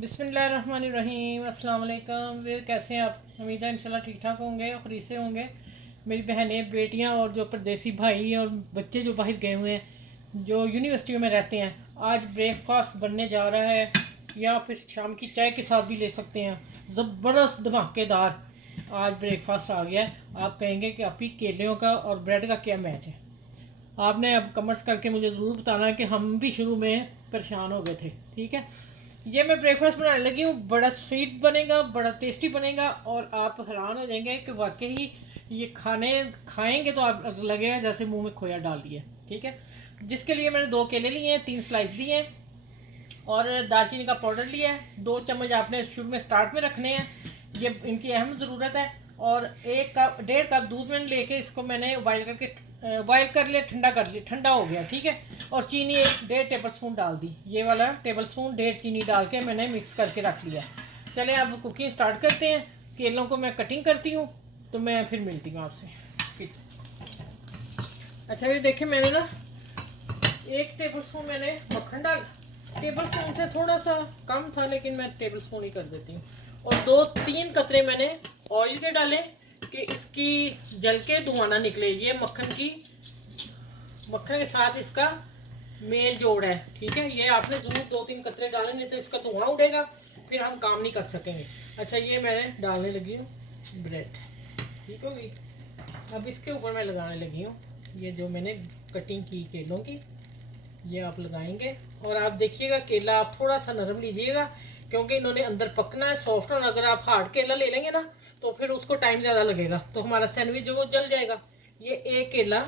बिस्मिल्लाहिर्रहमानिर्रहीम। अस्सलाम वालेकुम। वे कैसे हैं आप? उम्मीद है इंशाल्लाह ठीक ठाक होंगे और खरीद से होंगे। मेरी बहनें, बेटियां और जो परदेसी भाई और बच्चे जो बाहर गए हुए हैं, जो यूनिवर्सिटियों में रहते हैं, आज ब्रेकफास्ट बनने जा रहा है या फिर शाम की चाय के साथ भी ले सकते हैं। ज़बरदस्त धमाकेदार आज ब्रेकफास्ट आ गया है। आप कहेंगे कि आपकी केलों का और ब्रेड का क्या मैच है। आपने अब कमेंट्स करके मुझे ज़रूर बताना है कि हम भी शुरू में परेशान हो गए थे। ठीक है, ये मैं ब्रेकफास्ट बनाने लगी हूँ। बड़ा स्वीट बनेगा, बड़ा टेस्टी बनेगा और आप हैरान हो जाएंगे कि वाकई ये खाएंगे तो आप लगेगा जैसे मुंह में खोया डाल दिया। ठीक है, जिसके लिए मैंने 2 केले लिए हैं, 3 स्लाइस दिए हैं और दालचीनी का पाउडर लिया है। 2 चम्मच आपने शुरू में स्टार्ट में रखने हैं, ये इनकी अहम ज़रूरत है। और 1 कप 1.5 कप दूध में लेके इसको मैंने बॉयल कर लिया, ठंडा कर लिया, ठंडा हो गया। ठीक है, और चीनी 1.5 टेबल स्पून डाल दी। ये वाला टेबल स्पून 1.5 चीनी डाल के मैंने मिक्स करके रख लिया। चले अब कुकिंग स्टार्ट करते हैं। केलों को मैं कटिंग करती हूँ तो मैं फिर मिलती हूँ आपसे। अच्छा, ये देखिए मैंने ना 1 टेबल स्पून मैंने मक्खन डाला। टेबल स्पून से थोड़ा सा कम था लेकिन मैं टेबल स्पून ही कर देती हूँ। और 2-3 कतरे मैंने ऑयल के डाले कि इसकी जल के धुआं ना निकले। ये मक्खन के साथ इसका मेल जोड़ है। ठीक है, ये आपने ज़रूर 2-3 कतरे डाले, नहीं तो इसका धुआं उड़ेगा, फिर हम काम नहीं कर सकेंगे। अच्छा, ये मैं डालने लगी हूँ ब्रेड। ठीक होगी। अब इसके ऊपर मैं लगाने लगी हूँ ये जो मैंने कटिंग की केलों की, ये आप लगाएंगे। और आप देखिएगा केला आप थोड़ा सा नरम लीजिएगा क्योंकि इन्होंने अंदर पकना है, सॉफ्ट। और अगर आप हार्ड केला ले लेंगे ना तो फिर उसको टाइम ज़्यादा लगेगा, तो हमारा सैंडविच जो वो जल जाएगा। ये एक केला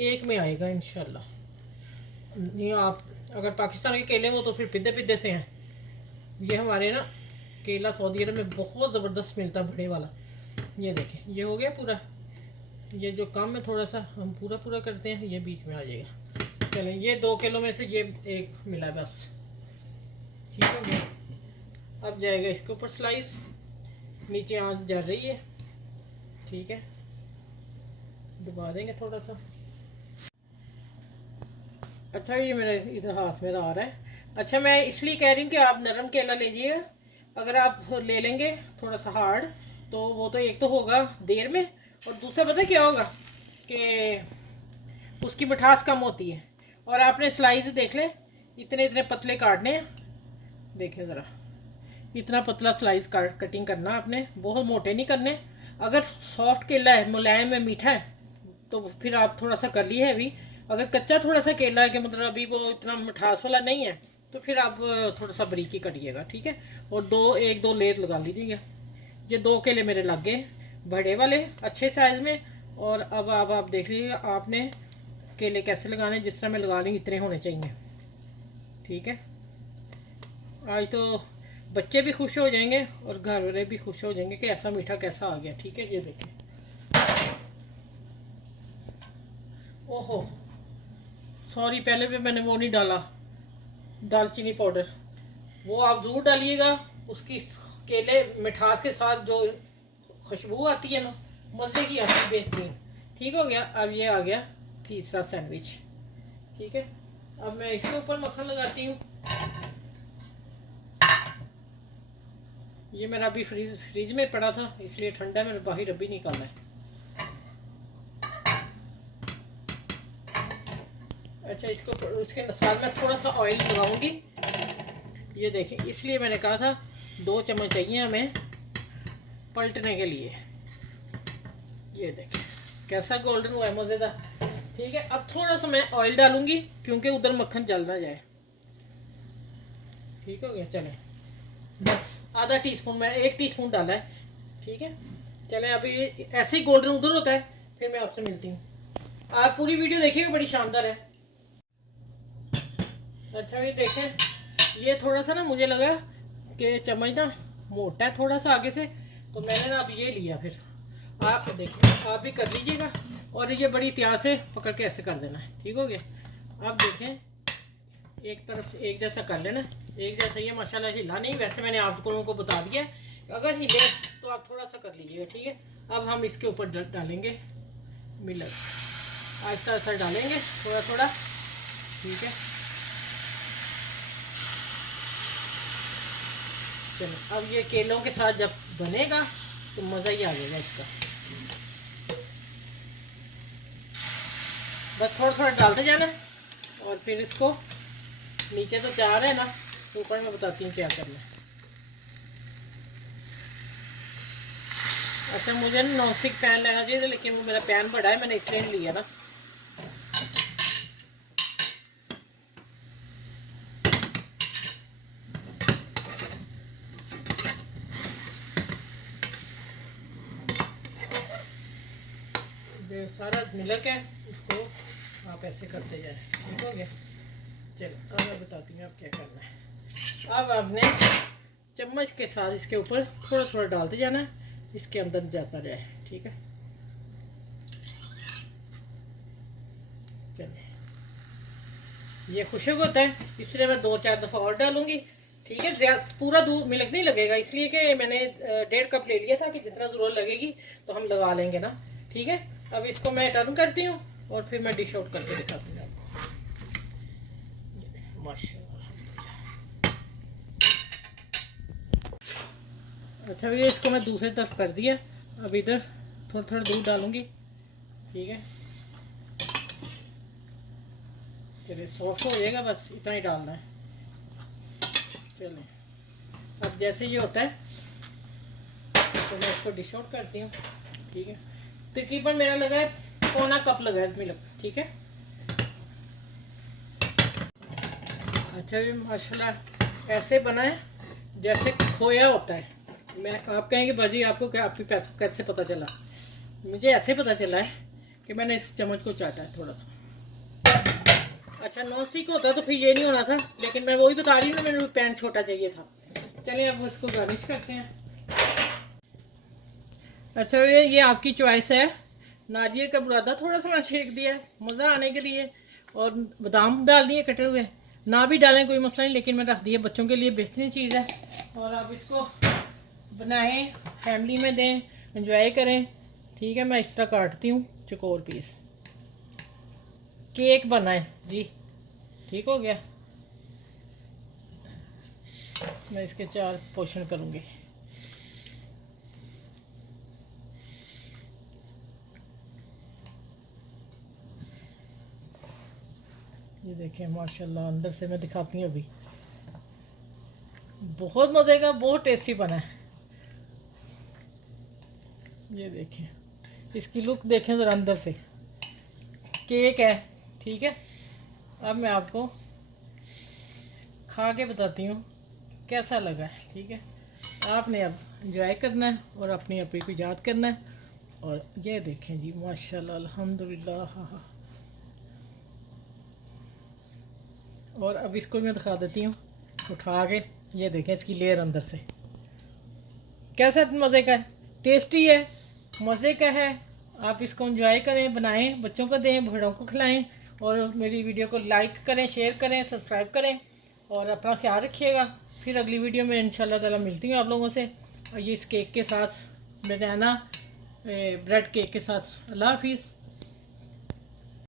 एक में आएगा इंशाल्लाह। नहीं, आप अगर पाकिस्तान के केले हो तो फिर पिद्दे पिद्दे से हैं। ये हमारे ना केला सऊदी अरब में बहुत ज़बरदस्त मिलता है, बड़े वाला। ये देखें, ये हो गया पूरा। ये जो काम है थोड़ा सा हम पूरा पूरा करते हैं, ये बीच में आ जाएगा। चलें, ये 2 किलो में से ये एक मिला बस। ठीक हो गया। अब जाएगा इसके ऊपर स्लाइस। नीचे आंच जल रही है। ठीक है, दबा देंगे थोड़ा सा। अच्छा, ये मेरे इधर हाथ में आ रहा है। अच्छा, मैं इसलिए कह रही हूँ कि आप नरम केला लीजिएगा। अगर आप ले लेंगे थोड़ा सा हार्ड तो वो तो एक तो होगा देर में, और दूसरा पता क्या होगा कि उसकी मिठास कम होती है। और आपने स्लाइस देख लें, इतने इतने पतले काटने हैं। देखें ज़रा, इतना पतला स्लाइस कटिंग करना आपने, बहुत मोटे नहीं करने। अगर सॉफ्ट केला है, मुलायम है, मीठा है तो फिर आप थोड़ा सा कर लिए हैवी। अगर कच्चा थोड़ा सा केला है कि मतलब अभी वो इतना मिठास वाला नहीं है तो फिर आप थोड़ा सा बारीकी करिएगा। ठीक है, और 1-2 लेयर लगा लीजिएगा। ये 2 केले मेरे लग गए बड़े वाले अच्छे साइज़ में। और अब आप देख लीजिएगा आपने केले कैसे लगाने, जिस तरह मैं लगा रही हूँ इतने होने चाहिए। ठीक है, आज तो बच्चे भी खुश हो जाएंगे और घर वाले भी खुश हो जाएंगे कि ऐसा मीठा कैसा आ गया। ठीक है, ये देखें। ओहो सॉरी, पहले भी मैंने वो नहीं डाला दालचीनी पाउडर। वो आप ज़रूर डालिएगा। उसकी केले मिठास के साथ जो खुशबू आती है ना, मज़े की आती है, बेहतरीन। ठीक हो गया। अब ये आ गया तीसरा सैंडविच। ठीक है, अब मैं इसके ऊपर मक्खन लगाती हूँ। ये मेरा अभी फ्रीज में पड़ा था इसलिए ठंडा है, मैंने बाहर अभी निकाला है। अच्छा, इसके साथ मैं थोड़ा सा ऑयल लगाऊंगी। ये देखें, इसलिए मैंने कहा था 2 चम्मच चाहिए हमें पलटने के लिए। ये देखें कैसा गोल्डन हुआ है, मज़ेदार। ठीक है, अब थोड़ा सा मैं ऑयल डालूंगी क्योंकि उधर मक्खन जल ना जाए। ठीक हो गया। चलें, बस आधा टीस्पून, मैं 1 टीस्पून डाला है। ठीक है, चलें, अभी ऐसे ही गोल्डन उधर होता है, फिर मैं आपसे मिलती हूँ। आप पूरी वीडियो देखिएगा, बड़ी शानदार है। अच्छा, ये देखें, ये थोड़ा सा ना मुझे लगा कि चम्मच ना मोटा है थोड़ा सा आगे से, तो मैंने ना अब ये लिया। फिर आप देखें, आप भी कर लीजिएगा। और ये बड़ी एहतियात से पकड़ के ऐसे कर देना है। ठीक हो गया। अब देखें, एक तरफ से एक जैसा कर लेना। एक जैसा ये माशाल्लाह हिला नहीं, वैसे मैंने आप लोगों को बता दिया। अगर हिले तो आप थोड़ा सा कर लीजिएगा। ठीक है, अब हम इसके ऊपर डालेंगे मिलर, आहिस्ता आहिस्ता डालेंगे थोड़ा थोड़ा। ठीक है, चलो अब ये केलों के साथ जब बनेगा तो मज़ा ही आ जाएगा इसका। बस थोड़ा थोड़ा डालते जाना और फिर इसको नीचे तो जा रहे हैं ना, ऊपर मैं बताती हूँ क्या करना है। अच्छा मुझे ना नॉन स्टिक पैन लेना चाहिए था, लेकिन वो मेरा पैन बड़ा है, मैंने इसलिए नहीं लिया ना। सारा मिलक है, इसको आप ऐसे करते जाए, ठीक हो गया। चलो अब मैं बताती हूँ आप क्या करना है। अब आपने चम्मच के साथ इसके ऊपर थोड़ा थोड़ा डालते जाना है, इसके अंदर जाता रहे, ठीक है। चलिए ये खुशक होता है, इसलिए मैं 2-4 दफ़ा और डालूंगी, ठीक है। ज़्यादा पूरा दूध मिलक नहीं लगेगा, इसलिए कि मैंने 1.5 कप ले लिया था कि जितना ज़रूरत लगेगी तो हम लगा लेंगे ना, ठीक है। अब इसको मैं टर्न करती हूँ और फिर मैं डिश आउट करके दिखाती हूँ आपको। माशाल्लाह। अच्छा भैया इसको मैं दूसरी तरफ कर दिया, अब इधर थोड़ा थोड़ा दूध डालूंगी, ठीक है। चलिए सॉफ्ट हो जाएगा, बस इतना ही डालना है। चलिए अब जैसे ये होता है तो मैं इसको डिश आउट करती हूँ, ठीक है। तकरीबन मेरा लगा है 1/4 कप लगा है मिल्क, ठीक है। अच्छा भी माशाल्लाह ऐसे बना है जैसे खोया होता है। मैं आप कहेंगे बाजी आपको क्या, आपकी पैसा कैसे पता चला? मुझे ऐसे पता चला है कि मैंने इस चम्मच को चाटा है थोड़ा सा। अच्छा नॉन स्टिक होता तो फिर ये नहीं होना था, लेकिन मैं वही बता रही हूँ ना, मैंने पैन छोटा चाहिए था। चलिए अब इसको गार्निश करते हैं। अच्छा ये आपकी चॉइस है, नारियल का बुरादा थोड़ा सा छेक दिया मज़ा आने के लिए, और बादाम डाल दिए कटे हुए, ना भी डालें कोई मसला नहीं, लेकिन मैं रख दिया, बच्चों के लिए बेहतरीन चीज़ है। और आप इसको बनाएं, फैमिली में दें, एंजॉय करें, ठीक है। मैं इस तरह काटती हूँ चकोर पीस, केक बनाएं जी, ठीक हो गया। मैं इसके 4 पोर्शन करूँगी। ये देखें माशाल्लाह, अंदर से मैं दिखाती हूँ अभी, बहुत मज़े का, बहुत टेस्टी बना है। ये देखें इसकी लुक देखें ज़रा, अंदर से केक है, ठीक है। अब मैं आपको खा के बताती हूँ कैसा लगा है, ठीक है। आपने अब एंजॉय करना है और अपनी अपनी को याद करना है। और ये देखें जी माशाल्लाह अल्हम्दुलिल्लाह। और अब इसको मैं दिखा देती हूँ उठा के, ये देखें इसकी लेयर अंदर से कैसा मज़े का है, टेस्टी है, मज़े का है। आप इसको एंजॉय करें, बनाएं, बच्चों को दें, बड़ों को खिलाएं। और मेरी वीडियो को लाइक करें, शेयर करें, सब्सक्राइब करें और अपना ख्याल रखिएगा। फिर अगली वीडियो में इंशाल्लाह ताला मिलती हूँ आप लोगों से। और ये इस केक के साथ बनाना ब्रेड केक के साथ। अल्लाह हाफिज़।